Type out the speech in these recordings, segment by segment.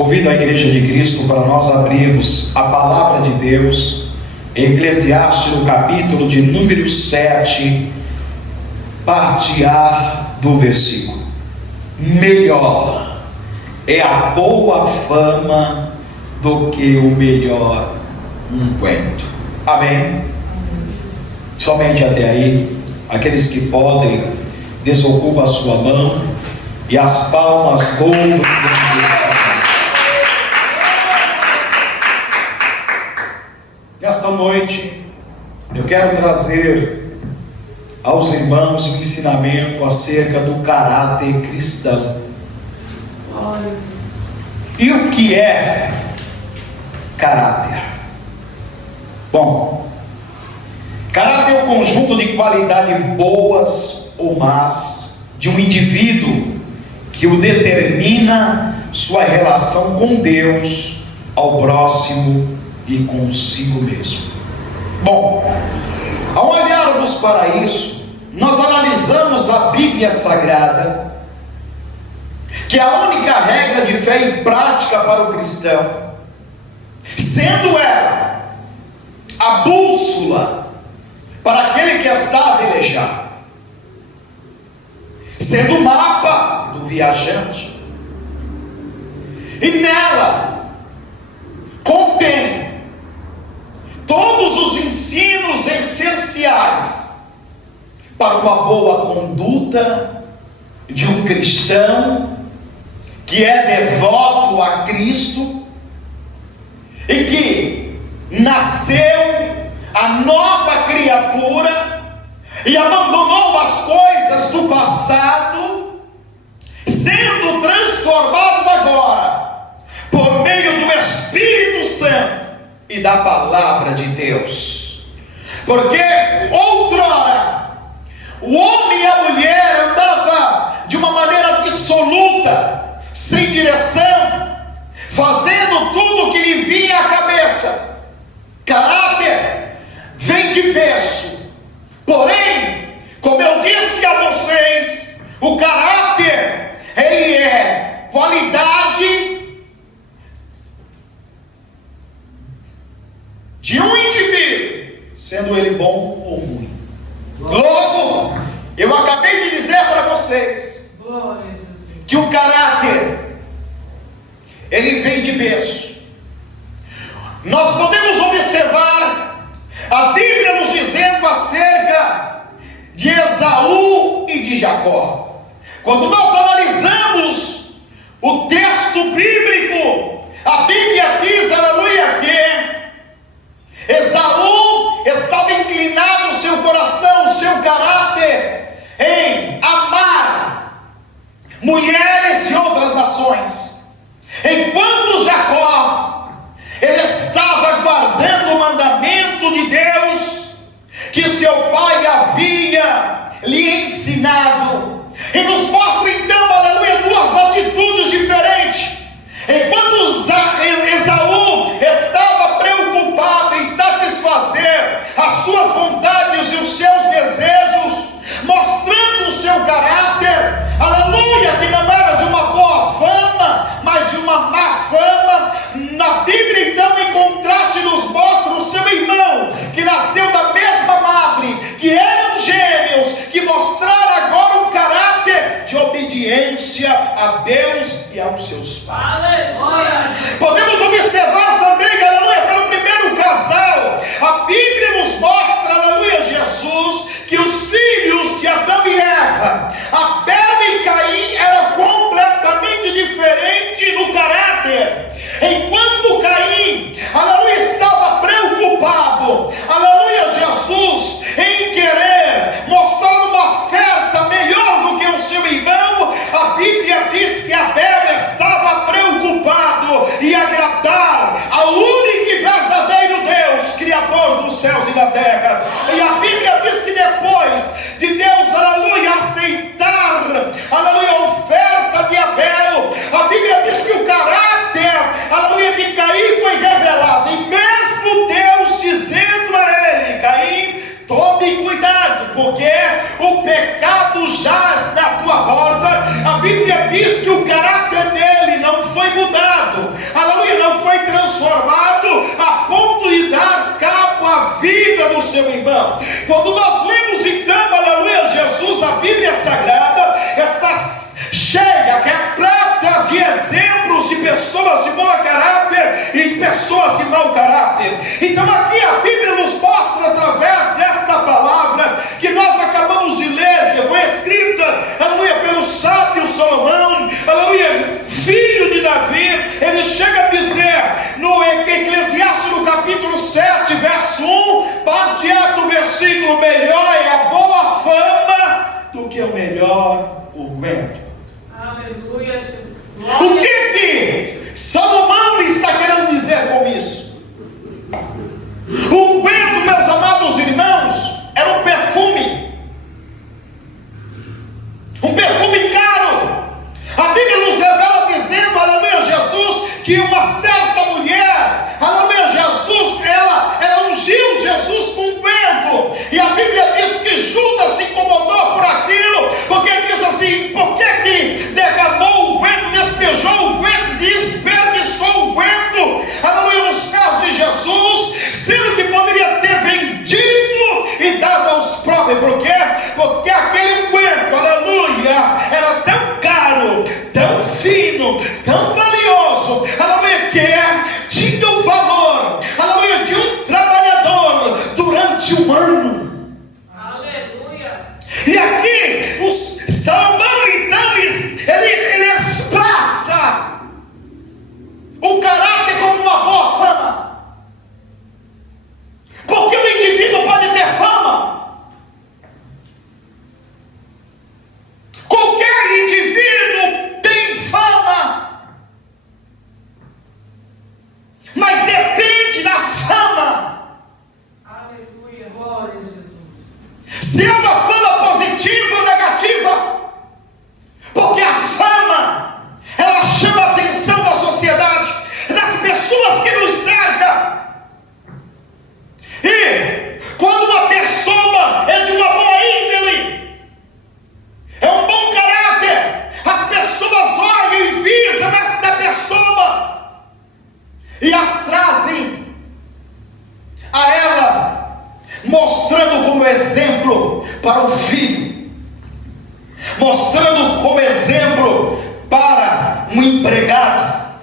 Convido a Igreja de Cristo para nós abrirmos a palavra de Deus em Eclesiastes, no capítulo de número 7, parte A do versículo. Melhor é a boa fama do que o melhor unguento. Amém? Somente até aí. Aqueles que podem, desocupam a sua mão e as palmas louvam Deus. Nesta noite, eu quero trazer aos irmãos um ensinamento acerca do caráter cristão. E o que é caráter? Bom, caráter é o conjunto de qualidades boas ou más de um indivíduo que o determina sua relação com Deus, ao próximo e consigo mesmo. Bom, ao olharmos para isso, nós analisamos a Bíblia Sagrada, que é a única regra de fé e prática para o cristão, sendo ela a bússola para aquele que está a velejar, sendo o mapa do viajante, e nela contém todos os ensinos essenciais para uma boa conduta de um cristão que é devoto a Cristo e que nasceu a nova criatura e abandonou as coisas do passado, sendo transformado agora por meio do Espírito Santo e da palavra de Deus. Porque outrora o homem e a mulher andavam de uma maneira dissoluta, sem direção, fazendo tudo o que lhe vinha à cabeça. Caráter vem de berço. Porém, como eu disse a vocês, o caráter, ele é qualidade de um indivíduo, sendo ele bom ou ruim. Logo, eu acabei de dizer para vocês que o caráter, ele vem de berço. Nós podemos observar a Bíblia nos dizendo acerca de Esaú e de Jacó. Quando nós analisamos o texto bíblico, a Bíblia diz, aleluia, que Esaú estava inclinado o seu coração, o seu caráter em amar mulheres de outras nações, enquanto Jacó, ele estava guardando o mandamento de Deus que seu pai havia lhe ensinado. E nos mostra então, aleluia, duas atitudes diferentes. Enquanto Esaú estava preocupado em satisfazer as suas vontades e os seus desejos, mostrando o seu caráter, aleluia, que não era de uma boa fama, mas de uma má fama. Na Bíblia então, em contraste, nos mostra o seu irmão, que nasceu da mesma madre, que eram gêmeos, que mostraram agora um caráter de obediência a Deus e aos seus pais. Aleluia. Podemos observar também, aleluia, pelo primeiro casal, a Bíblia nos mostra, aleluia, Jesus, que os filhos de Adão e Eva, Abel e Caim, eram completamente diferentes no caráter. Enquanto Caim, aleluia, estava preocupado, aleluia, Jesus, em querer mostrar uma oferta melhor do que o seu irmão, a Bíblia diz que Abel estava preocupado em agradar ao único e verdadeiro Deus, Criador dos céus e da terra. E a Bíblia diz que depois de Deus, aleluia, aceitar, aleluia, a oferta de Abel, a Bíblia diz que o caráter, aleluia, de Caim foi revelado. E mesmo Deus dizendo a ele: Caim, tome cuidado, porque o pecado jaz na tua porta. A Bíblia diz que o caráter dele não foi mudado, transformado a ponto de dar cabo à vida do seu irmão. Quando nós lemos então, aleluia, Jesus, a Bíblia Sagrada está cheia, repleta de exemplos de pessoas de bom caráter e de pessoas de mau caráter. Então aqui a Bíblia nos mostra através desta palavra que nós acabamos de ler, que foi escrita, aleluia, pelo sábio Salomão, aleluia, filho de Davi. Ele chega a dizer no Eclesiastes, no capítulo 7, verso 1, parte do versículo: melhor é a boa fama do que o melhor unguento. Aleluia, Jesus. O que Salomão está querendo dizer com isso? O unguento, meus amados irmãos, era um perfume caro. A Bíblia nos revela dizendo, aleluia, Jesus, que uma certa mulher, aleluia, Jesus, ela ungiu Jesus com unguento. E a Bíblia diz que Judas se incomodou por aquilo, porque diz assim: por que derramou o unguento, despejou o unguento, desperdiçou o unguento, aleluia, nos pés de Jesus, sendo que poderia ter vendido e dado aos pobres? Por quê? Porque aquele unguento, aleluia, era tão caro, tão fino, tão valioso, aleluia, que tinha o valor, aleluia, de um trabalhador durante um ano. Aleluia. E aqui o Salomão então ele expressa o caráter como uma boa fama, porque o indivíduo pode ter fama. Qualquer indivíduo tem fama, mas depende da fama. Aleluia. Glória a Jesus. Se é uma fama positiva ou negativa, porque a fama, ela chama a atenção da sociedade, das pessoas que nos cercam. E quando uma pessoa é de uma boa índole, é um bom caráter, as pessoas olham e visam esta pessoa e as trazem a ela, mostrando como exemplo para o filho, mostrando como exemplo para um empregado,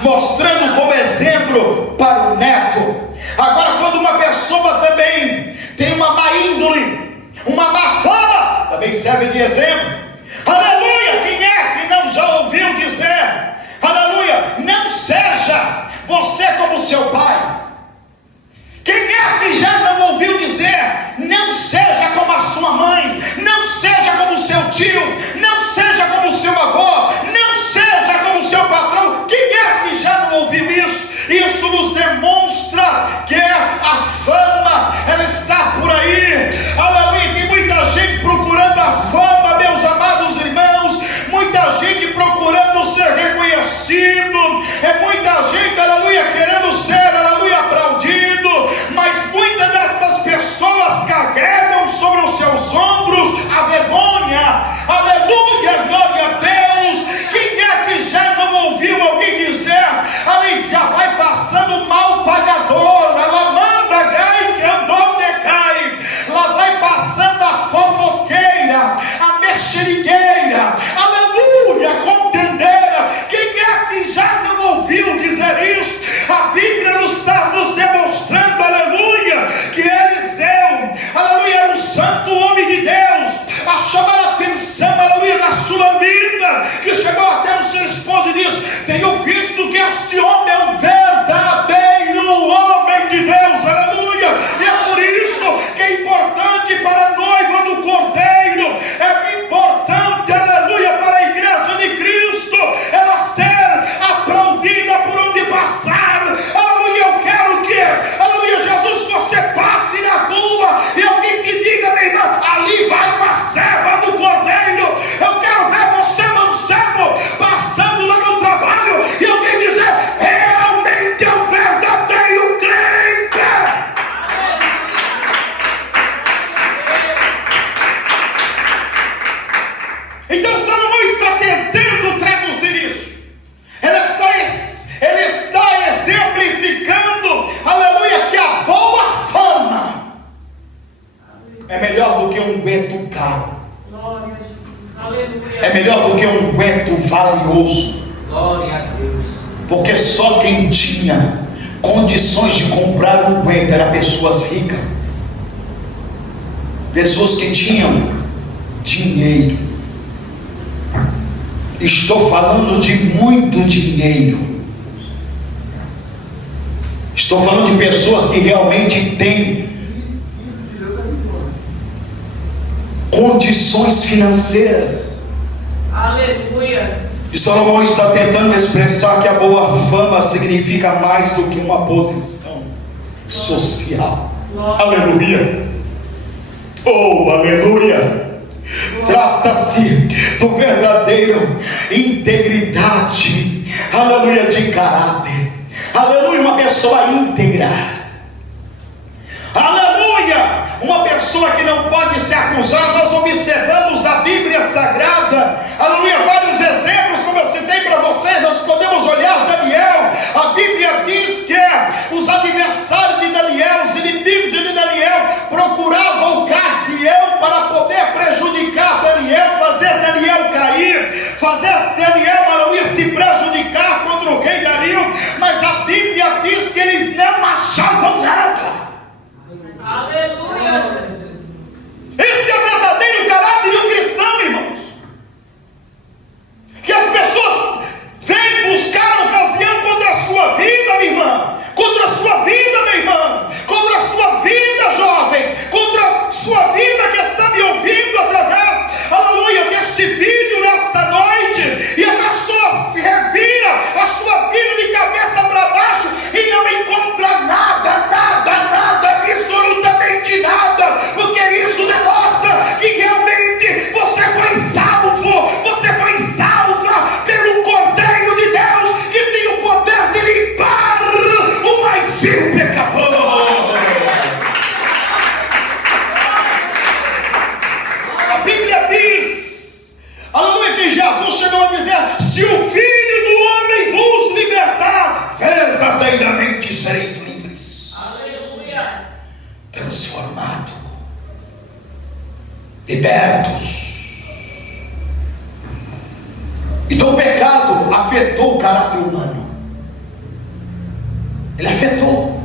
mostrando como exemplo para o neto. Agora, quando uma pessoa também tem uma má índole, uma má fama, também serve de exemplo. Aleluia! Quem é que não já ouviu dizer, aleluia, não seja você como seu pai? Quem é que já não ouviu dizer, não seja como a sua mãe, não seja como o seu tio, não seja como o seu avô, não seja como o seu patrão? Quem é que já não ouviu isso? Isso nos demonstra que a fama, ela está por aí. Aleluia, tem muita gente procurando a fama, meus amados irmãos, muita gente procurando ser reconhecido, é muita gente, aleluia, querendo ser, é melhor do que um unguento caro. Glória a Jesus. Aleluia. É melhor do que um unguento valioso. Glória a Deus. Porque só quem tinha condições de comprar um unguento era pessoas ricas. Pessoas que tinham dinheiro. Estou falando de muito dinheiro. Estou falando de pessoas que realmente têm condições financeiras. Aleluia. E Salomão está tentando expressar que a boa fama significa mais do que uma posição social. Aleluia. Oh, aleluia. Trata-se do verdadeiro integridade, aleluia, de caráter. Aleluia, uma pessoa íntegra. Aleluia, uma pessoa que não pode ser acusada. Nós observamos na Bíblia Sagrada, aleluia, vários exemplos, como eu citei para vocês. Nós podemos olhar Daniel. A Bíblia diz que os adversários de Daniel, os inimigos de Daniel, procuravam ocasião para poder prejudicar Daniel, fazer Daniel cair, fazer Daniel, aleluia, se prejudicar contra o rei Dario. Mas a Bíblia diz que eles não achavam nada. Aleluia, Jesus. Este é o verdadeiro caráter do cristão, irmãos. Que as pessoas vêm buscar ocasião contra a sua vida, minha irmã, contra a sua vida, meu irmão, contra a sua vida, jovem, contra a sua vida que está me ouvindo através, aleluia, deste vídeo nesta noite. E a pessoa revira a sua vida de cabeça para baixo e não encontra nada, absolutamente nada, porque isso demonstra que realmente você foi salvo, você foi salva pelo Cordeiro de Deus, que tem o poder de limpar o mais vil pecador. A Bíblia diz, aleluia, que Jesus chegou a dizer: se o Filho do Homem vos libertar, verdadeiramente sereis livres. Aleluia. Transformado, libertos. Então o pecado afetou o caráter humano. Ele afetou.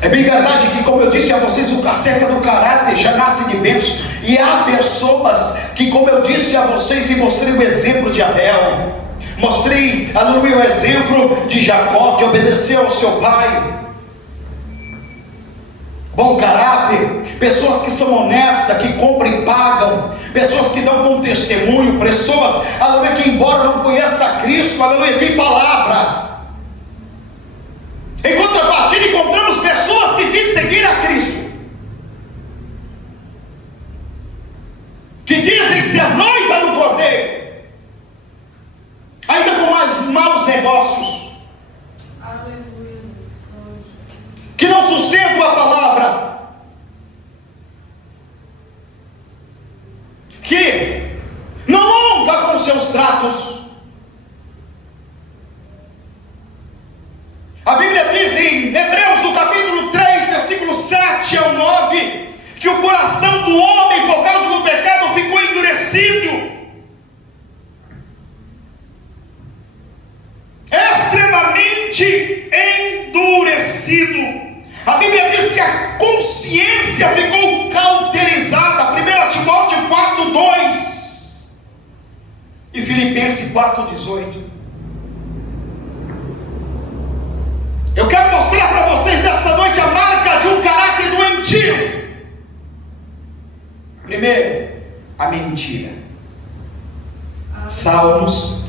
É bem verdade que, como eu disse a vocês, o acerca do caráter já nasce de berço. E há pessoas que, como eu disse a vocês, e mostrei o exemplo de Abel, mostrei, aleluia, o exemplo de Jacó, que obedeceu ao seu pai. Bom caráter, pessoas que são honestas, que compram e pagam, pessoas que dão bom testemunho, pessoas, aleluia, que embora não conheça a Cristo, aleluia, tem palavra. Em contrapartida, encontramos pessoas que dizem seguir a Cristo, que dizem ser noiva do Cordeiro, ainda com mais maus negócios, Aleluia. que não sustentam a palavra, que não honra com seus tratos. A Bíblia diz em Hebreus, no capítulo 3, versículo 7 ao 9, que o coração do homem, por causa do pecado, ficou endurecido, extremamente endurecido. A Bíblia diz que a consciência ficou cauterizada. 1 Timóteo 4:2 e Filipenses 4:18. Eu quero mostrar para vocês nesta noite a marca de um caráter doentio. Primeiro, a mentira. Salmos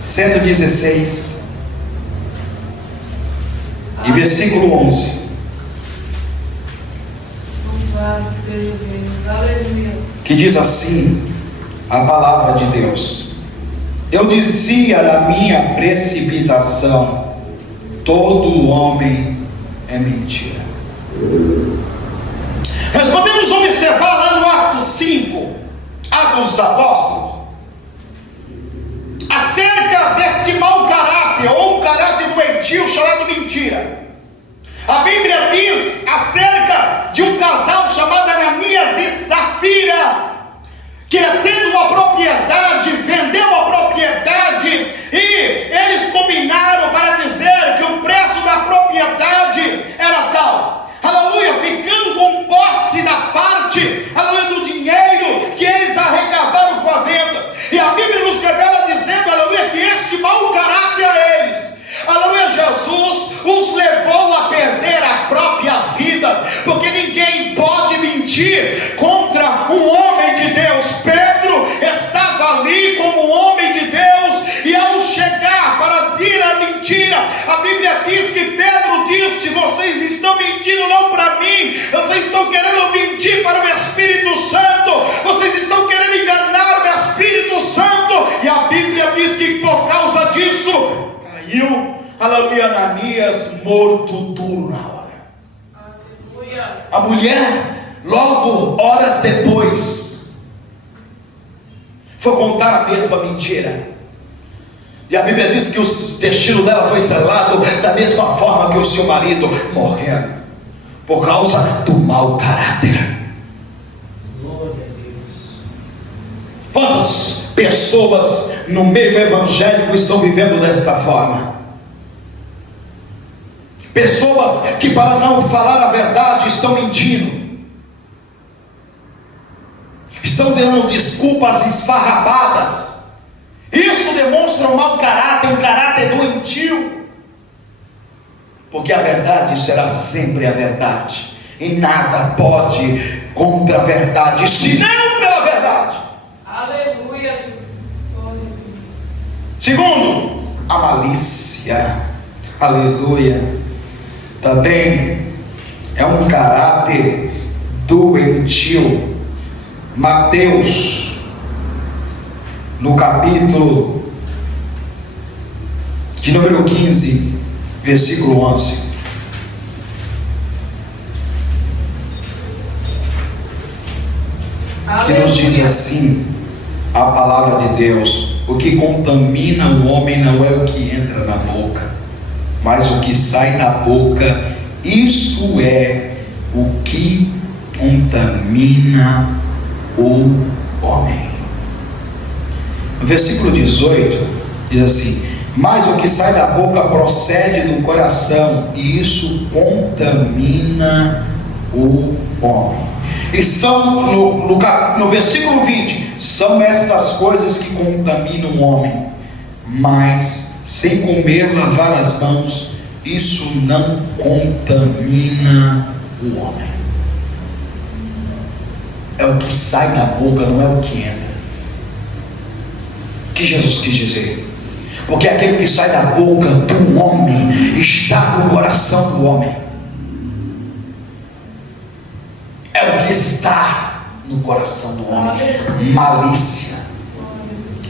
116 e versículo 11. Louvado seja Deus. Aleluia. Que diz assim a palavra de Deus: eu dizia na minha precipitação, todo homem é mentira. Nós podemos observar lá no Atos 5, Atos dos Apóstolos, acerca deste mau caráter, ou um caráter doentio chamado mentira. A Bíblia diz acerca de um mentir contra um homem de Deus. Pedro estava ali como um homem de Deus, e ao chegar para vir a mentira, a Bíblia diz que Pedro disse: vocês estão mentindo não para mim, vocês estão querendo mentir para o Espírito Santo, vocês estão querendo enganar o Espírito Santo. E a Bíblia diz que por causa disso caiu, aleluia, Ananias morto duro na hora. Aleluia. A mulher, logo horas depois, foi contar a mesma mentira. E a Bíblia diz que o destino dela foi selado da mesma forma que o seu marido, morrendo por causa do mau caráter. Glória a Deus. Quantas pessoas no meio evangélico estão vivendo desta forma? Pessoas que, para não falar a verdade, estão mentindo, estão dando desculpas esfarrapadas. Isso demonstra um mau caráter, um caráter doentio, porque a verdade será sempre a verdade, e nada pode contra a verdade, senão pela verdade. Aleluia, Jesus. Glória a Deus. Segundo, a malícia. Aleluia. Também é um caráter doentio. Mateus, no capítulo de número 15, versículo 11, que nos diz assim a palavra de Deus: o que contamina o homem não é o que entra na boca, mas o que sai da boca, isso é o que contamina o homem. No versículo 18 diz assim: mas o que sai da boca procede do coração, e isso contamina o homem. E são, no versículo 20, são estas coisas que contaminam o homem, mas sem comer, lavar as mãos, isso não contamina o homem. É o que sai da boca, não é o que entra. O que Jesus quis dizer? Porque aquele que sai da boca do homem está no coração do homem. É o que está no coração do homem. Malícia,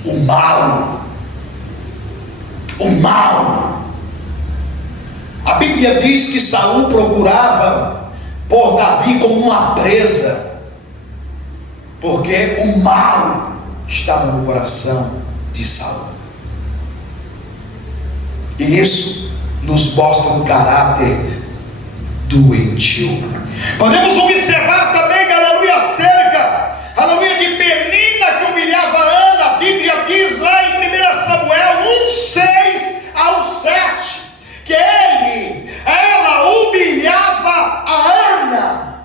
o mal. O mal. A Bíblia diz que Saul procurava por Davi como uma presa, porque o mal estava no coração de Saul. E isso nos mostra um caráter doentio. Podemos observar também, aleluia, acerca, aleluia, de Penina que humilhava Ana. A Bíblia diz lá em 1 Samuel 1:6-7 que ela humilhava a Ana.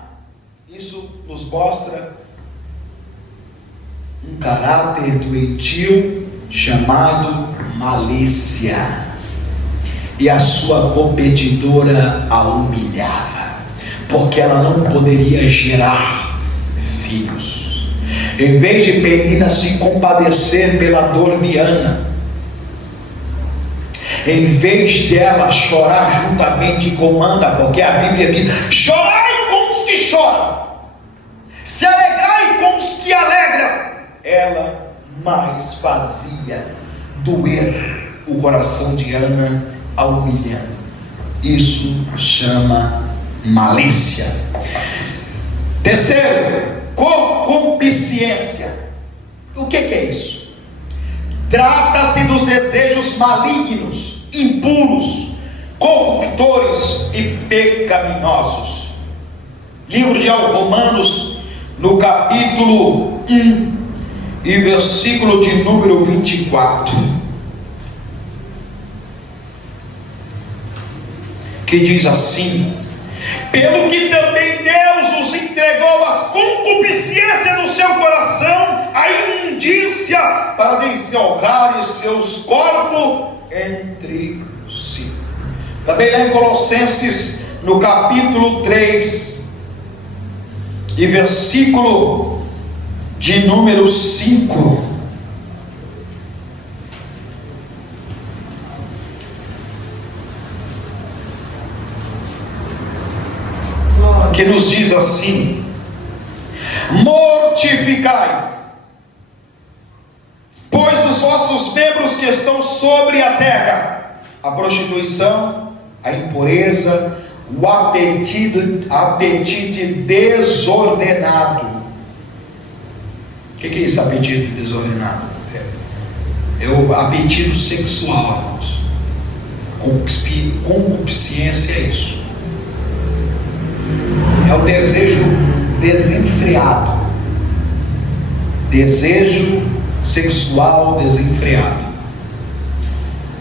Isso nos mostra um caráter doentio chamado malícia. E a sua competidora a humilhava, porque ela não poderia gerar filhos. Em vez de Penina se compadecer pela dor de Ana, em vez dela chorar juntamente com Ana, porque a Bíblia diz: chorai com os que choram, se alegrai com os que alegram, ela mais fazia doer o coração de Ana a humilhando. Isso chama malícia. Terceiro, concupiscência. O que é isso? Trata-se dos desejos malignos, impuros, corruptores e pecaminosos. Livro de Romanos, no capítulo 1 e versículo de número 24, que diz assim: pelo que também Deus os entregou às concupiscências do seu coração, a imundícia, para desonrarem seus corpos entre si. Também lá em Colossenses, no capítulo 3 e versículo de número 5. Que nos diz assim: mortificai, pois os vossos membros que estão sobre a terra, a prostituição, a impureza, o apetite desordenado. O que é isso, apetite desordenado? É o apetite sexual, irmãos. Concupiscência é isso. É o desejo desenfreado, desejo sexual desenfreado,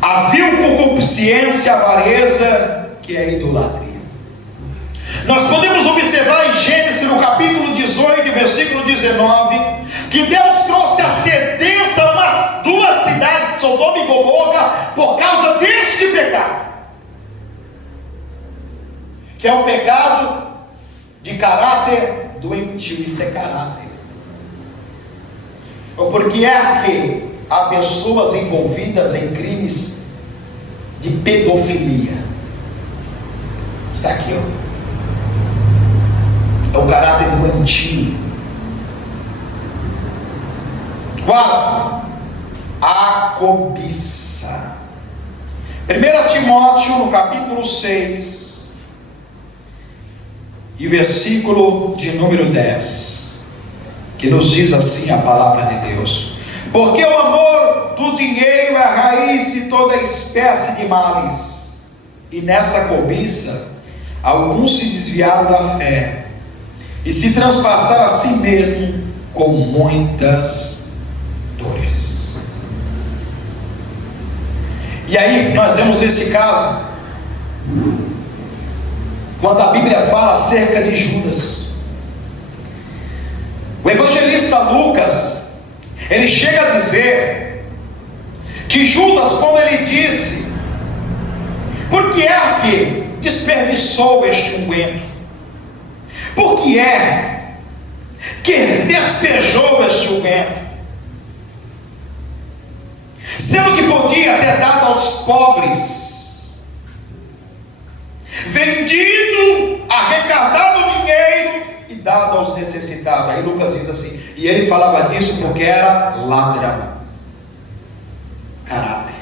a vil concupiscência, avareza, que é a idolatria. Nós podemos observar em Gênesis, no capítulo 18, versículo 19, que Deus trouxe a sentença a umas duas cidades, Sodoma e Gomorra, por causa deste pecado, que é o pecado de caráter doentio. Isso é caráter. Porque é que há pessoas envolvidas em crimes de pedofilia. Está aqui, ó. É o caráter doentio. Quarto, a cobiça. 1 Timóteo, no capítulo 6 e versículo de número 10, que nos diz assim a palavra de Deus: porque o amor do dinheiro é a raiz de toda espécie de males, e nessa cobiça alguns se desviaram da fé e se transpassaram a si mesmo com muitas dores. E aí nós vemos esse caso quando a Bíblia fala acerca de Judas. O evangelista Lucas, ele chega a dizer que Judas, quando ele disse: por que é que desperdiçou este unguento? Por que é que despejou este unguento? Sendo que podia ter dado aos pobres, vendido, arrecadado o dinheiro e dado aos necessitados. Aí Lucas diz assim, e ele falava disso porque era ladrão. Caráter.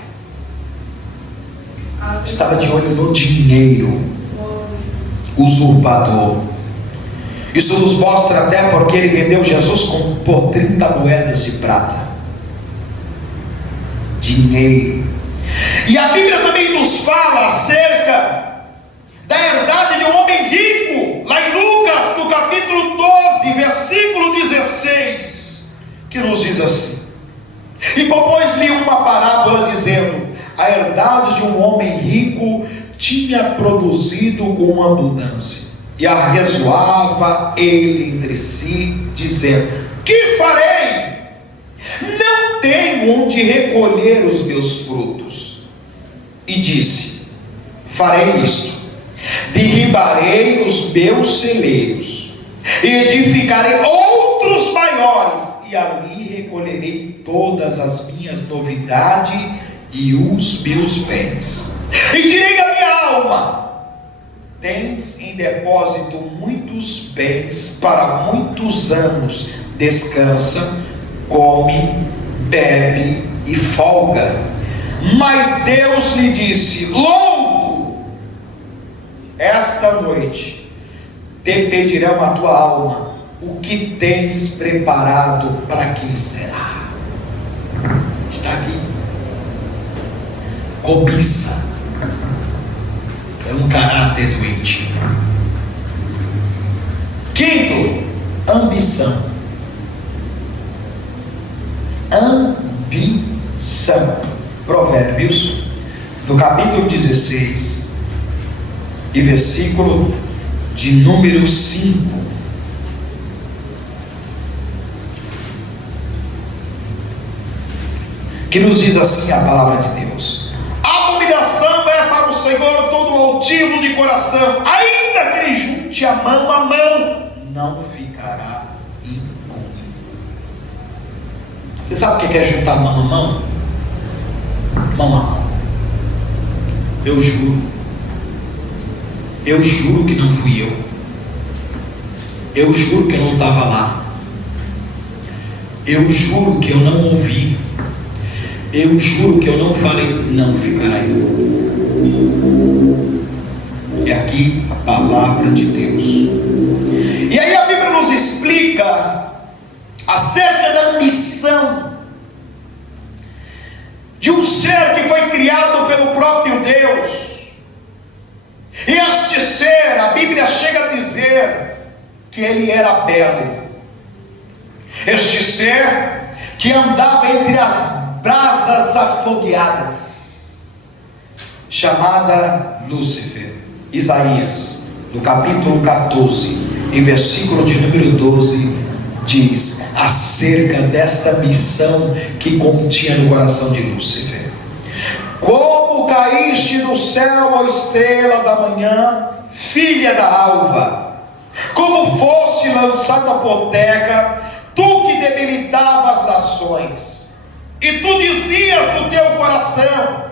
Estava de olho no dinheiro. Usurpador. Isso nos mostra até porque ele vendeu Jesus por 30 moedas de prata. Dinheiro. E a Bíblia também nos fala acerca da herdade de um homem rico, lá em Lucas, no capítulo 12, versículo 16, que nos diz assim: e propôs-lhe uma parábola dizendo: a herdade de um homem rico tinha produzido com abundância, e arrezoava ele entre si, dizendo: que farei? Não tenho onde recolher os meus frutos. E disse: farei isto: derribarei os meus celeiros e edificarei outros maiores, e ali recolherei todas as minhas novidades e os meus bens. E direi à minha alma: tens em depósito muitos bens para muitos anos, descansa, come, bebe e folga. Mas Deus lhe disse: louco, esta noite te pedirão a tua alma, o que tens preparado para quem será? Está aqui. Cobiça é um caráter doentio. Quinto, ambição. Ambição. Provérbios, no capítulo 16 e versículo de número 5. Que nos diz assim a palavra de Deus: abominação é para o Senhor todo altivo de coração, ainda que ele junte a mão não ficará impune. Você sabe o que é juntar mão a mão? Mão a mão. Eu juro que não fui eu. Eu juro que eu não estava lá. Eu juro que eu não ouvi. Eu juro que eu não falei. Não ficará impune. É aqui a palavra de Deus. E aí a Bíblia nos explica acerca da missão de um ser que foi criado pelo próprio Deus. E este ser, a Bíblia chega a dizer que ele era belo. Este ser que andava entre as brasas afogueadas, chamada Lúcifer. Isaías, no capítulo 14, e versículo de número 12, diz acerca desta missão que continha no coração de Lúcifer: como caíste do céu, ó estrela da manhã, filha da alva, como foste lançado à hipoteca, tu que debilitava as nações, e tu dizias no teu coração: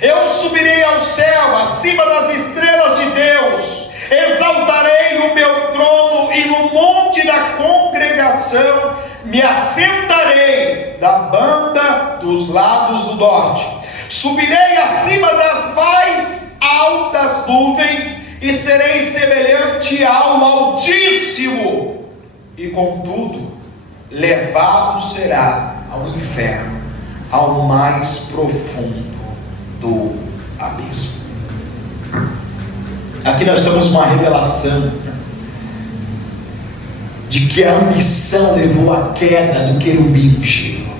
eu subirei ao céu, acima das estrelas de Deus, exaltarei o meu trono, e no monte da congregação me assentarei da banda dos lados do norte. Subirei acima das mais altas nuvens, e serei semelhante ao Altíssimo, e contudo, levado será ao inferno, ao mais profundo do abismo. Aqui nós temos uma revelação de que a ambição levou à queda do querubim ungido.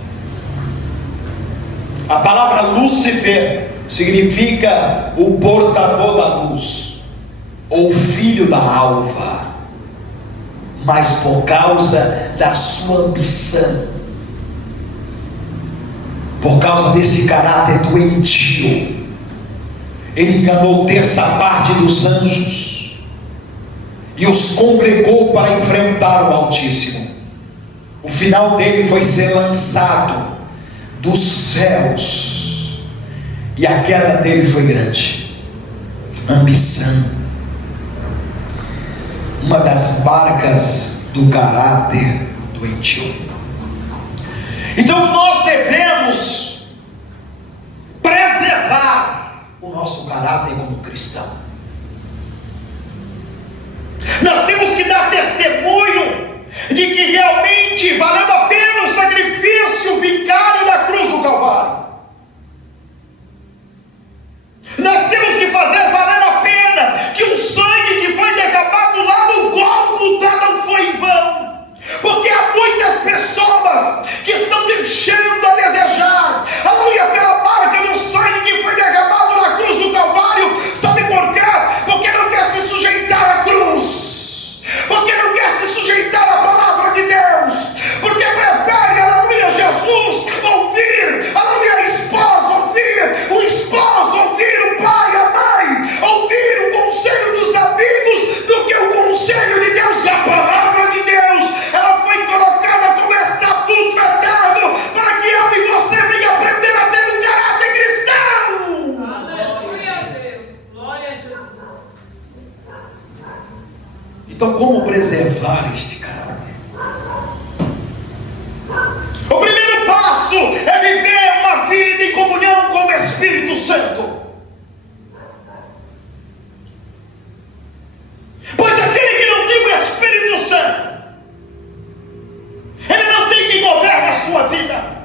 A palavra Lúcifer significa o portador da luz, ou filho da alva. Mas por causa da sua ambição, por causa desse caráter doentio, ele enganou terça parte dos anjos e os congregou para enfrentar o Altíssimo. O final dele foi ser lançado dos céus, e a queda dele foi grande. Ambição, uma das marcas do caráter doentio. Então nós devemos preservar o nosso caráter como cristão. Nós temos que dar testemunho de que realmente valeu a pena o sacrifício vicário na cruz do Calvário. Nós temos que fazer valer a pena que o sangue que foi derramado lá no Gólgota não foi em vão. Porque há muitas pessoas que estão deixando a desejar, aleluia, pela marca do sangue que foi derramado na cruz do Calvário. Sabe por quê? Porque não quer se sujeitar à cruz, porque não quer se sujeitar à palavra de Deus, porque prefere, aleluia, Jesus ouvir, aleluia, a esposa ouvir, o esposo ouvir, o pai, a mãe ouvir o conselho dos amigos, do que o conselho de Deus. E a palavra de Deus, ela foi colocada como estatuto eterno, para que eu e você venham aprender a ter um caráter cristão. Aleluia a Deus, glória a Jesus. Então, como preservar este caráter? O primeiro passo é viver uma vida em comunhão com o Espírito Santo. Pois aquele que não tem o Espírito Santo, ele não tem quem governe a sua vida.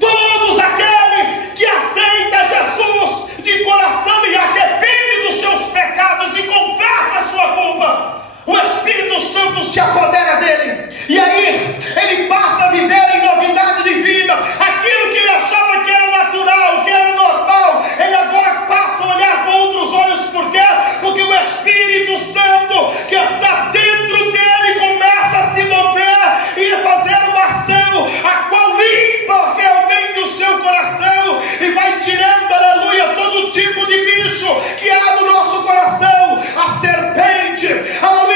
Todos aqueles que aceitam Jesus de coração e arrependem dos seus pecados e confessam a sua culpa, o Espírito Santo se apodera dele, e aí ele passa a viver em novidade de vida. Aquilo que ele achava que era natural, que era normal, ele agora passa a olhar com outros olhos. Por quê? Porque o Espírito Santo que está dentro dele começa a se mover e a fazer uma ação a qual limpa realmente o seu coração e vai tirando, aleluia, todo tipo de bicho que há no nosso coração. A serpente, aleluia,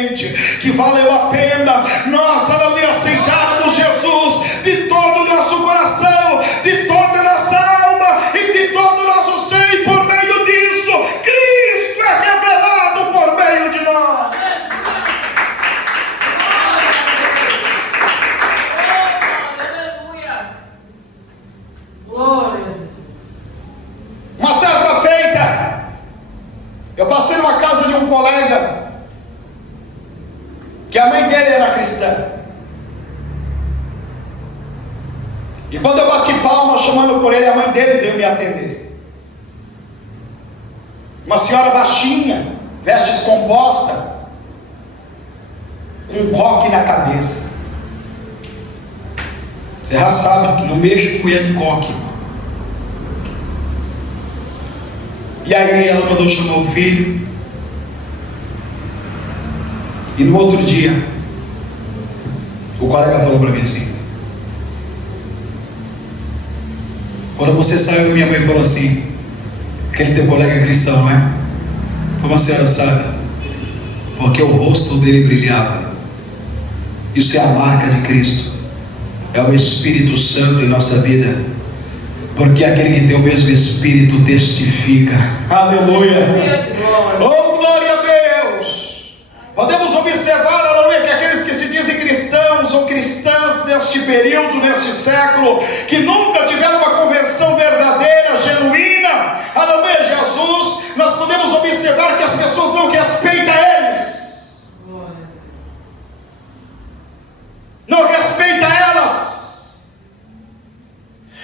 realmente que valeu a pena nós, aleluia, aceitarmos Jesus de todo o nosso coração, de toda a nossa alma e de todo o nosso ser, e por meio disso, Cristo é revelado por meio de nós. Uma certa feita, eu passei numa casa de um colega, que a mãe dele era cristã. E quando eu bati palma chamando por ele, a mãe dele veio me atender. Uma senhora baixinha, veste descomposta, com um coque na cabeça. Você já sabe que não mexe com colher de coque. E aí ela mandou chamar o filho. E no outro dia, o colega falou para mim assim: quando você saiu, minha mãe falou assim: aquele teu colega é cristão, não é? Como a senhora sabe? Porque o rosto dele brilhava. Isso é a marca de Cristo, é o Espírito Santo em nossa vida. Porque aquele que tem o mesmo Espírito testifica. Aleluia. Oh, glória a Deus. Podemos observar, aleluia, que aqueles que se dizem cristãos ou cristãs neste período, neste século, que nunca tiveram uma conversão verdadeira, genuína, aleluia, Jesus, nós podemos observar que as pessoas não respeitam eles, não respeitam elas.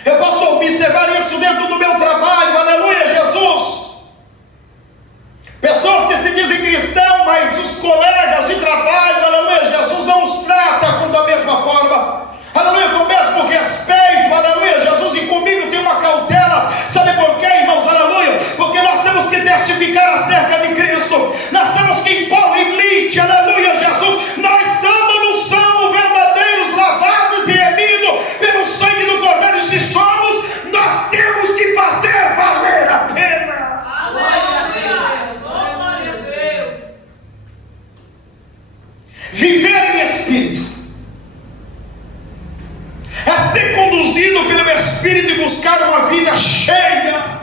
Eu posso observar isso dentro do meu trabalho, aleluia, Jesus. Pessoas que se dizem cristãos, mas os colegas de trabalho, aleluia, Jesus não os trata da mesma forma, aleluia, com o mesmo respeito, aleluia, Jesus, e comigo tem uma cautela. Sabe por quê, irmãos, aleluia? Porque nós temos que testificar acerca de Cristo, nós temos que impor limite, aleluia, Jesus. Nós somos verdadeiros, lavados e remidos pelo sangue do Cordeiro. Se somos, nós temos que fazer valer a pena. Glória a Deus. Viver em Espírito é ser conduzido pelo Espírito e buscar uma vida cheia.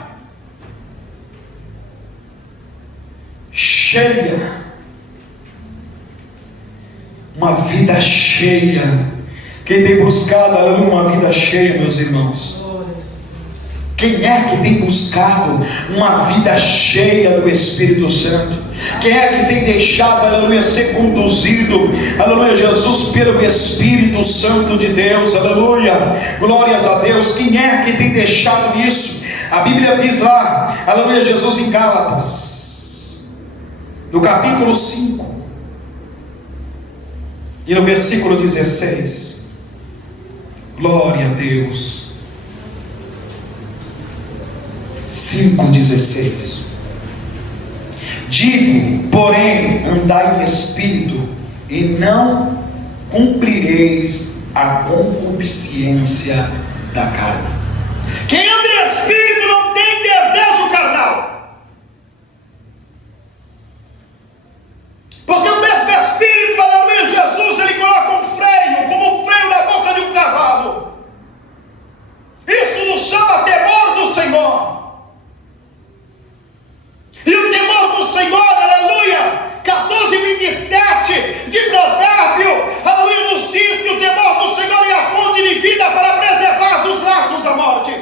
Uma vida cheia. Quem tem buscado uma vida cheia, meus irmãos? Quem é que tem buscado uma vida cheia do Espírito Santo? Quem é que tem deixado, aleluia, ser conduzido, aleluia, Jesus, pelo Espírito Santo de Deus, aleluia, glórias a Deus. Quem é que tem deixado isso? A Bíblia diz lá, aleluia, Jesus, em Gálatas, no capítulo 5 e no versículo 16, glória a Deus. 5,16. Digo, porém, andai em espírito, e não cumprireis a concupiscência da carne. Quem anda em espírito não tem desejo carnal, porque o mesmo Espírito, aleluia, Jesus, ele coloca um freio, como um freio na boca de um cavalo. Isso nos chama temor do Senhor. E o temor do Senhor, aleluia, 14:27 de Provérbio, aleluia, nos diz que o temor do Senhor é a fonte de vida para preservar dos laços da morte.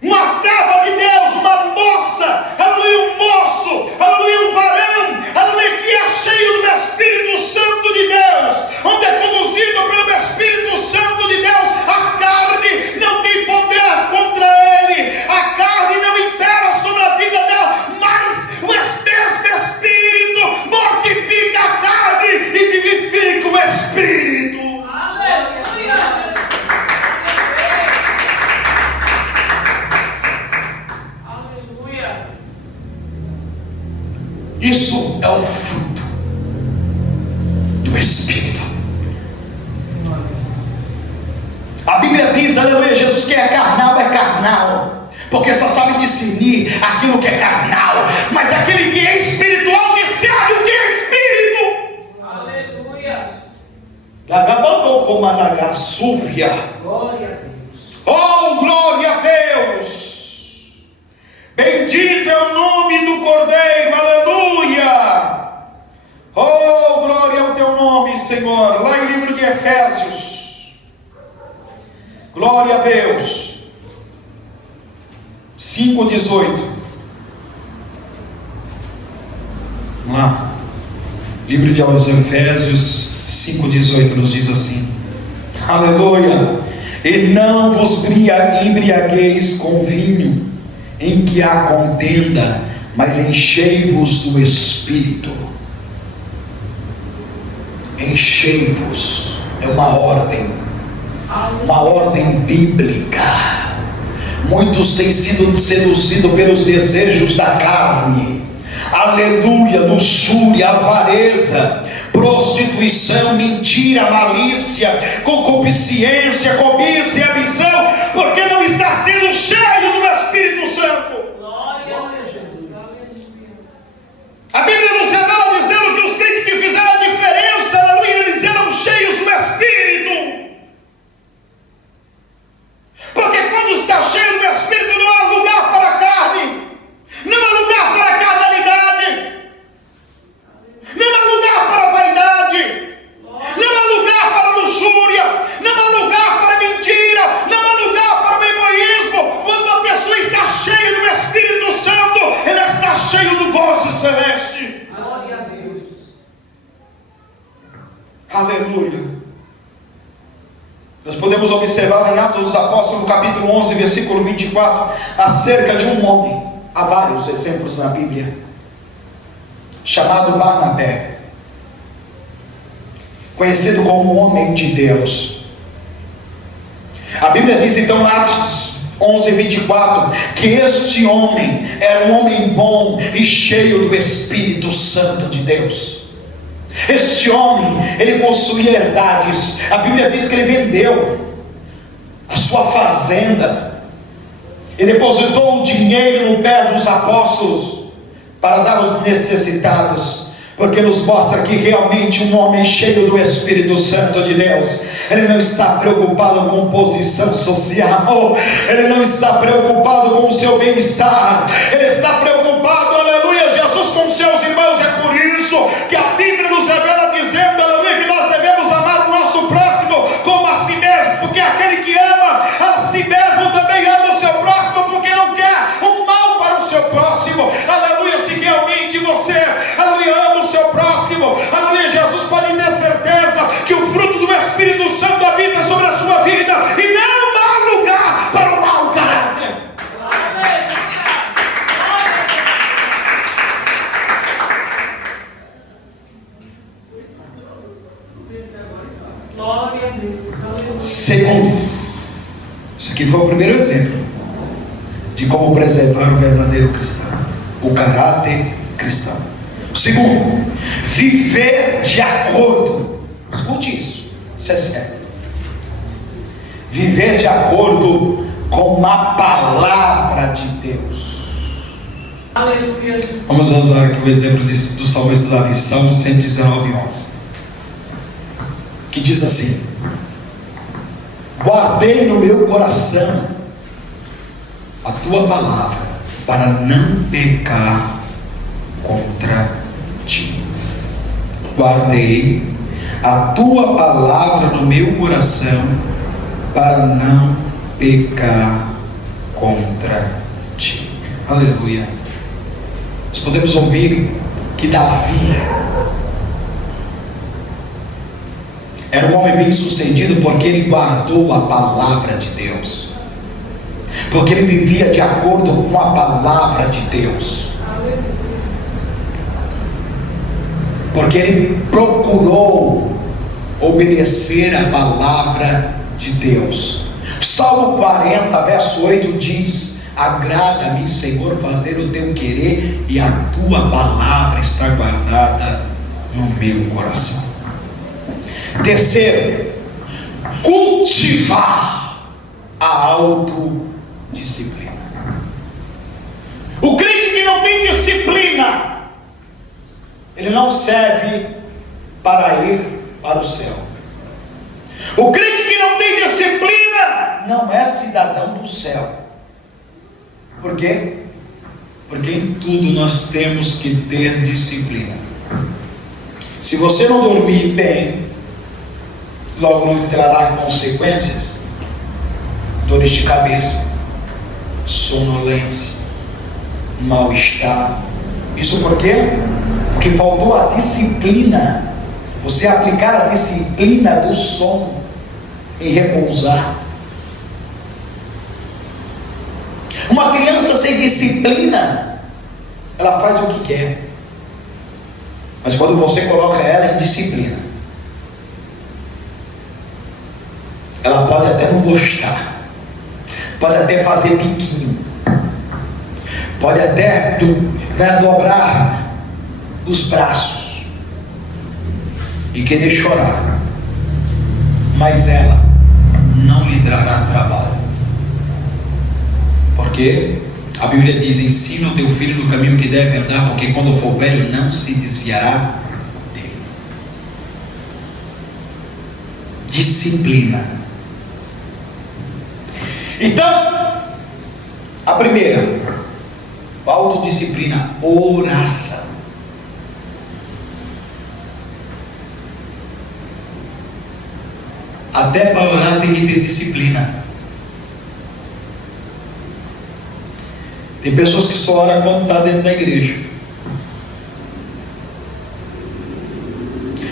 Uma serva de Deus, uma moça, aleluia, um moço, aleluia, um varão, aleluia, que é cheio do Espírito Santo de Deus, onde é conduzido pelo Espírito Santo de Deus, a carne não tem poder contra ele, a carne não impera sobre a vida dela, mas o mesmo Espírito mortifica a carne e vivifica o Espírito. Aleluia. Isso é o fruto do Espírito. A Bíblia diz, aleluia, Jesus, que é carnal, porque só sabe discernir aquilo que é carnal, mas aquele que é espiritual diz Romanagasúbia. Glória a Deus. Oh, glória a Deus! Bendito é o nome do Cordeiro, aleluia! Oh, glória ao teu nome, Senhor. Lá em livro de Efésios, glória a Deus, 5:18. Vamos lá, livro de Efésios 5:18 nos diz assim: aleluia! E não vos embriagueis com vinho, em que há contenda, mas enchei-vos do Espírito. Enchei-vos é uma ordem bíblica. Muitos têm sido seduzidos pelos desejos da carne, aleluia, luxúria, avareza, prostituição, mentira, malícia, concupiscência, cobiça e ambição, porque não está sendo cheio do Espírito Santo. Glória a Jesus. A Bíblia nos revela dizendo que os crentes que fizeram a diferença, aleluia, eles eram cheios do Espírito. Porque quando está cheio do Espírito, não há lugar para a carne, não há lugar para a carnalidade, não há lugar para a vaidade, não há lugar para a luxúria, não há lugar para a mentira, não há lugar para o egoísmo. Quando uma pessoa está cheia do Espírito Santo, ela está cheia do gozo celeste. Glória a Deus. Aleluia. Nós podemos observar em Atos dos Apóstolos, no capítulo 11, versículo 24, acerca de um homem. Há vários exemplos na Bíblia, chamado Barnabé, conhecido como homem de Deus. A Bíblia diz então em Atos 11, 24, que este homem era um homem bom e cheio do Espírito Santo de Deus. Este homem, ele possuía herdades. A Bíblia diz que ele vendeu a sua fazenda e depositou o dinheiro no pé dos apóstolos para dar aos necessitados, porque nos mostra que realmente um homem cheio do Espírito Santo de Deus, ele não está preocupado com posição social, ele não está preocupado com o seu bem-estar, ele está preocupado, aleluia, Jesus, com seus irmãos. É por isso que a Bíblia nos revela dizendo, aleluia, que nós devemos amar o nosso próximo como a si mesmo, porque aquele que ama a si mesmo também ama o seu próximo, porque não quer um mal para o seu próximo. Aleluia, se realmente você, aleluia, ama o seu próximo, aleluia, Jesus pode ter certeza que o fruto do Espírito Santo habita sobre a sua vida, e não há lugar para o mau caráter. Glória a Deus. Segundo, isso aqui foi o primeiro exemplo de como preservar o verdadeiro cristão, o caráter cristão. Segundo, viver de acordo. Escute isso é sério. Viver de acordo com a palavra de Deus. Aleluia. Vamos usar aqui o exemplo do salmista Davi, Salmo 119:11, que diz assim: guardei no meu coração a tua palavra, para não pecar contra ti. Guardei a tua palavra no meu coração, para não pecar contra ti. Aleluia. Nós podemos ouvir que Davi era um homem bem sucedido porque ele guardou a palavra de Deus, porque ele vivia de acordo com a palavra de Deus, porque ele procurou obedecer a palavra de Deus. Salmo 40, verso 8 diz: agrada-me, Senhor, fazer o teu querer, e a tua palavra está guardada no meu coração. Terceiro, cultivar a autodisciplina. O crente que não tem disciplina, ele não serve para ir para o céu. O crente que não tem disciplina não é cidadão do céu. Por quê? Porque em tudo nós temos que ter disciplina. Se você não dormir bem, logo trará consequências: dores de cabeça, sonolência, mal-estar. Isso por quê? Porque faltou a disciplina. Você aplicar a disciplina do sono em repousar. Uma criança sem disciplina, ela faz o que quer. Mas quando você coloca ela em disciplina, ela pode até não gostar, pode até fazer biquinho, pode até dobrar os braços e querer chorar, mas ela não lhe trará trabalho. Porque a Bíblia diz: ensina o teu filho no caminho que deve andar, porque quando for velho não se desviará dele. Disciplina. Então, a primeira, autodisciplina, oração. Até para orar tem que ter disciplina. Tem pessoas que só oram quando está dentro da igreja.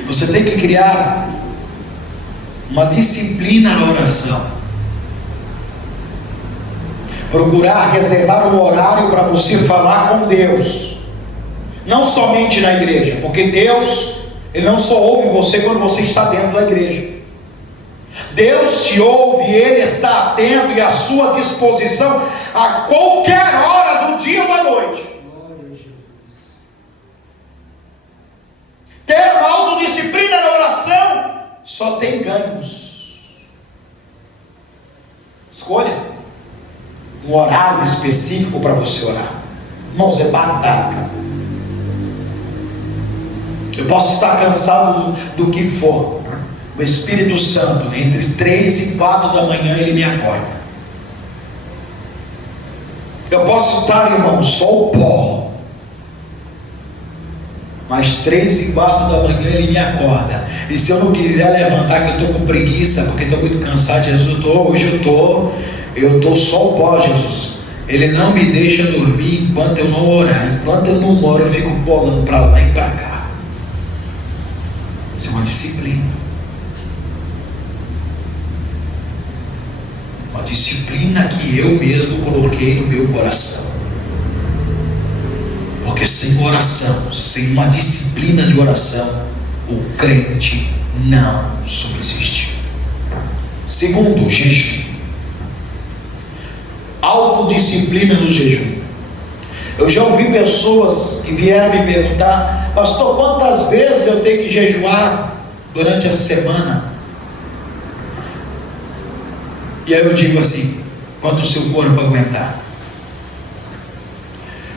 Você tem que criar uma disciplina na oração. Procurar reservar um horário para você falar com Deus. Não somente na igreja, porque Deus, Ele não só ouve você quando você está dentro da igreja. Deus te ouve, Ele está atento e à sua disposição a qualquer hora do dia ou da noite. Ter uma autodisciplina na oração só tem ganhos. Escolha um horário específico para você orar. Irmãos, é batata. Eu posso estar cansado do que for. O Espírito Santo, entre 3 e 4 da manhã, ele me acorda. Eu posso estar, irmão, só o pó, mas 3 e 4 da manhã ele me acorda. E se eu não quiser levantar, que eu estou com preguiça, porque estou muito cansado, Jesus, hoje eu estou só o pó, Jesus. Ele não me deixa dormir enquanto eu não orar. Enquanto eu não oro, eu fico bolando para lá e para cá. Isso é uma disciplina. Uma disciplina que eu mesmo coloquei no meu coração. Porque sem oração, sem uma disciplina de oração, o crente não subsiste. Segundo, jejum. Autodisciplina no jejum. Eu já ouvi pessoas que vieram me perguntar: pastor, quantas vezes eu tenho que jejuar durante a semana? E aí eu digo assim: quanto o seu corpo aguentar.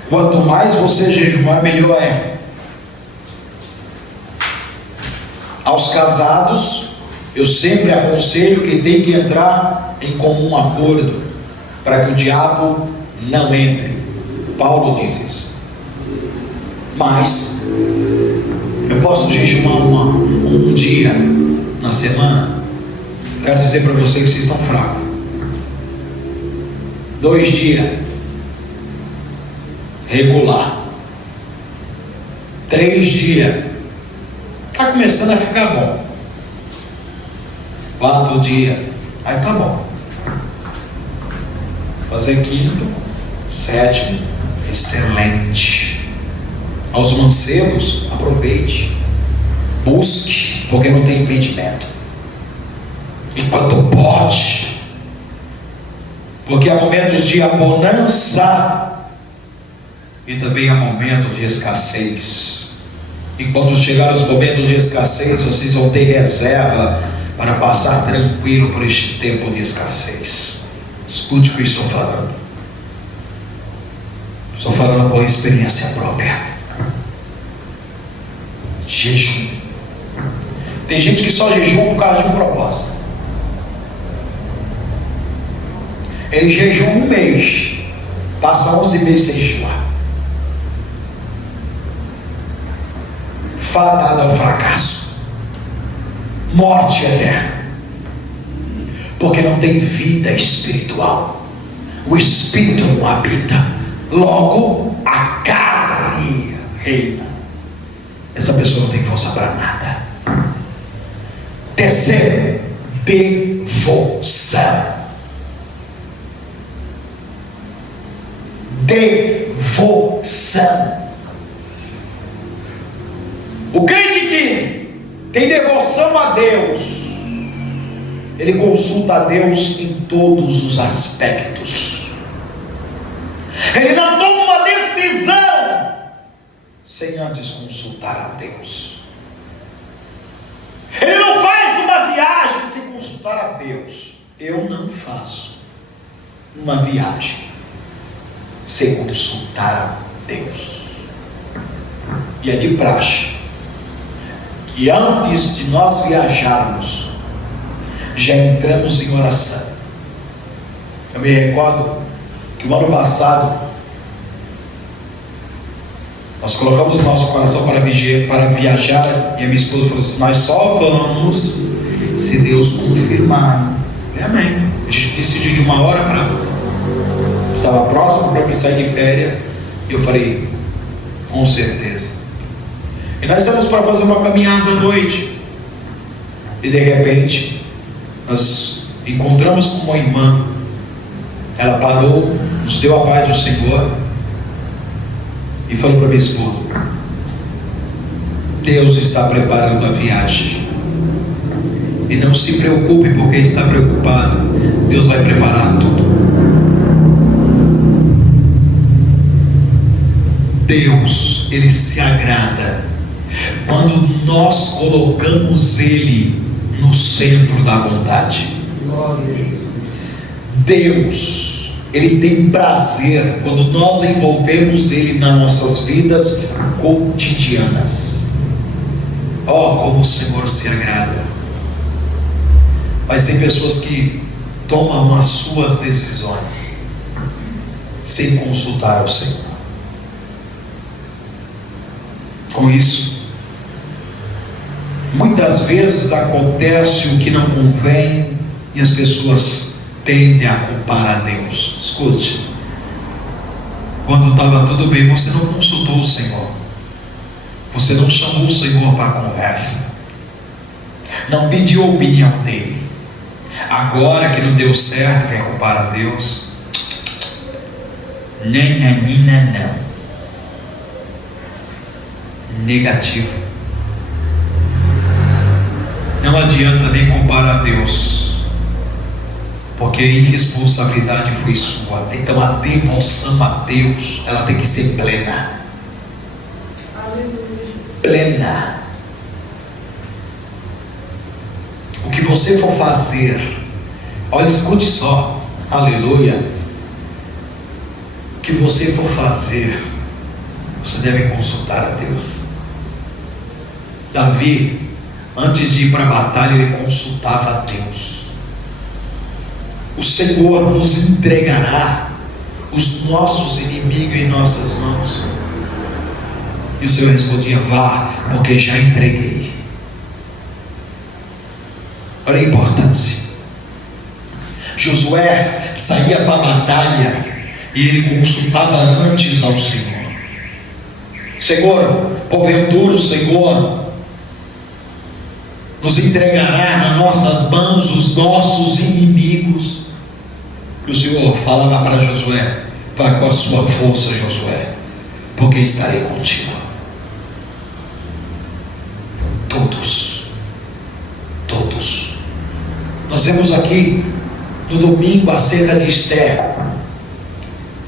Quanto mais você jejuar, melhor é. Aos casados, eu sempre aconselho que tem que entrar em comum acordo, para que o diabo não entre. Paulo diz isso. Mas eu posso jejuar um dia na semana. Quero dizer para vocês que vocês estão fracos. 2 dias regular. 3 dias está começando a ficar bom. 4 dias, aí tá bom. Fazer 5º, 7º, excelente. Aos mancebos, aproveite, busque, porque não tem impedimento. Enquanto pode, porque há momentos de abundância e também há momentos de escassez. E quando chegar os momentos de escassez, vocês vão ter reserva para passar tranquilo por este tempo de escassez. Escute o que eu estou falando. Estou falando por experiência própria. Jejum. Tem gente que só jejua por causa de um propósito. Ele jejua um mês, passa 11 meses sem jejuar, fadado ao fracasso, morte eterna, porque não tem vida espiritual, o espírito não habita, logo a carne reina. Essa pessoa não tem força para nada. Terceiro, devoção. Devoção. O crente que tem devoção a Deus, ele consulta a Deus em todos os aspectos. Ele não toma uma decisão sem antes consultar a Deus. Ele não faz uma viagem sem consultar a Deus. Eu não faço uma viagem sem consultar a Deus. E é de praxe que antes de nós viajarmos, já entramos em oração. Eu me recordo que o ano passado nós colocamos o nosso coração para viajar, e a minha esposa falou assim: nós só vamos se Deus confirmar. Amém. A gente decidiu de uma hora para outra. Estava próximo para me sair de férias, e eu falei: com certeza. E nós estamos para fazer uma caminhada à noite, e de repente nós encontramos com uma irmã. Ela parou, nos deu a paz do Senhor e falou para minha esposa: Deus está preparando a viagem, e não se preocupe porque está preocupado, Deus vai preparar tudo. Deus, Ele se agrada quando nós colocamos Ele no centro da vontade. Deus, Ele tem prazer quando nós envolvemos Ele nas nossas vidas cotidianas. Oh, como o Senhor se agrada. Mas tem pessoas que tomam as suas decisões sem consultar ao Senhor. Com isso, muitas vezes acontece o que não convém e as pessoas tendem a culpar a Deus. Escute, quando estava tudo bem, você não consultou o Senhor, você não chamou o Senhor para a conversa, não pediu a opinião dele. Agora que não deu certo, quer culpar a Deus? Não. Negativo. Não adianta nem culpar a Deus, porque a irresponsabilidade foi sua. Então a devoção a Deus, ela tem que ser plena. Plena. O que você for fazer, olha, escute só, aleluia. O que você for fazer, você deve consultar a Deus. Davi, antes de ir para a batalha, ele consultava a Deus. O Senhor nos entregará os nossos inimigos em nossas mãos. E o Senhor respondia: vá, porque já entreguei. Olha a importância. Josué saía para a batalha e ele consultava antes ao Senhor. Senhor, porventura o Senhor nos entregará nas nossas mãos os nossos inimigos. E o Senhor falava para Josué: vá com a sua força, Josué, porque estarei contigo. Todos. Nós vemos aqui no domingo acerca de Esther.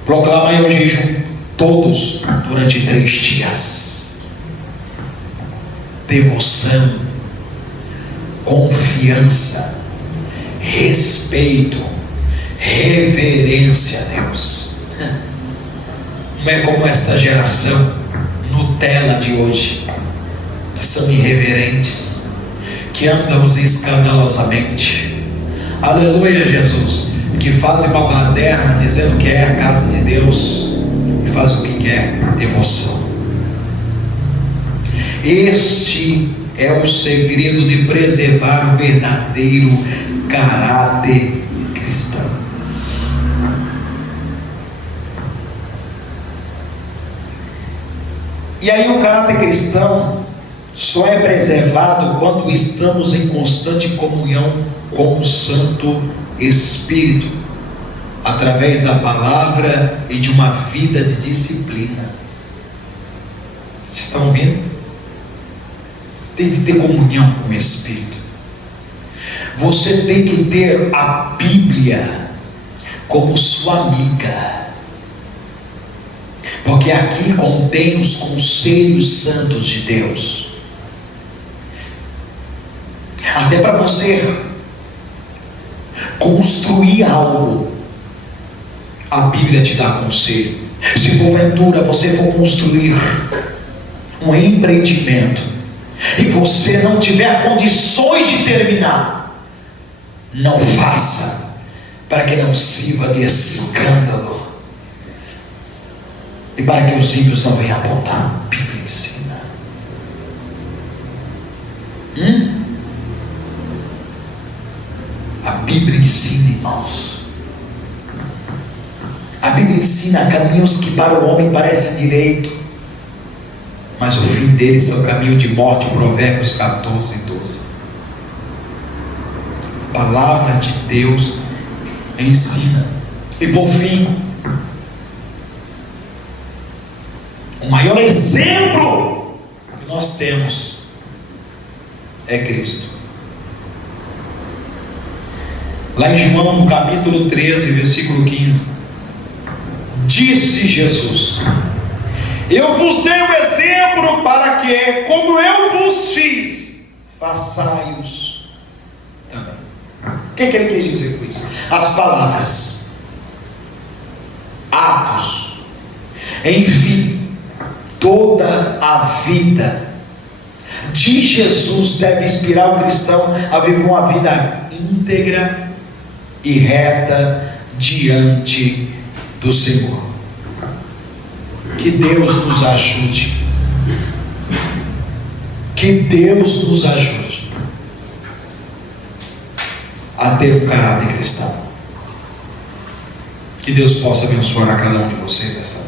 Proclamai o jejum todos durante 3 dias. Devoção, confiança, respeito, reverência a Deus. Não é como esta geração Nutella de hoje, que são irreverentes, que andam escandalosamente. Aleluia, Jesus. que fazem babaderna dizendo que é a casa de Deus e faz o que quer, devoção. Este é o segredo de preservar o verdadeiro caráter cristão. E aí o caráter cristão só é preservado quando estamos em constante comunhão com o Santo Espírito, através da palavra e de uma vida de disciplina. Estão ouvindo? Tem que ter comunhão com o Espírito. Você tem que ter a Bíblia como sua amiga, porque aqui contém os conselhos santos de Deus. Até para você construir algo, a Bíblia te dá conselho. Se porventura você for construir um empreendimento e você não tiver condições de terminar, não faça, para que não sirva de escândalo e para que os ímpios não venham apontar. A Bíblia ensina. A Bíblia ensina, irmãos. A Bíblia ensina caminhos que para o homem parecem direito, mas o fim deles é o caminho de morte. Provérbios 14:12. A palavra de Deus ensina. E por fim, o maior exemplo que nós temos é Cristo. Lá em João, no capítulo 13, versículo 15, disse Jesus: eu vos dei um exemplo para que, como eu vos fiz, façai-os também. O que ele quis dizer com isso? As palavras, atos, enfim, toda a vida de Jesus deve inspirar o cristão a viver uma vida íntegra e reta diante do Senhor. Que Deus nos ajude. Que Deus nos ajude a ter um caráter cristão. Que Deus possa abençoar a cada um de vocês esta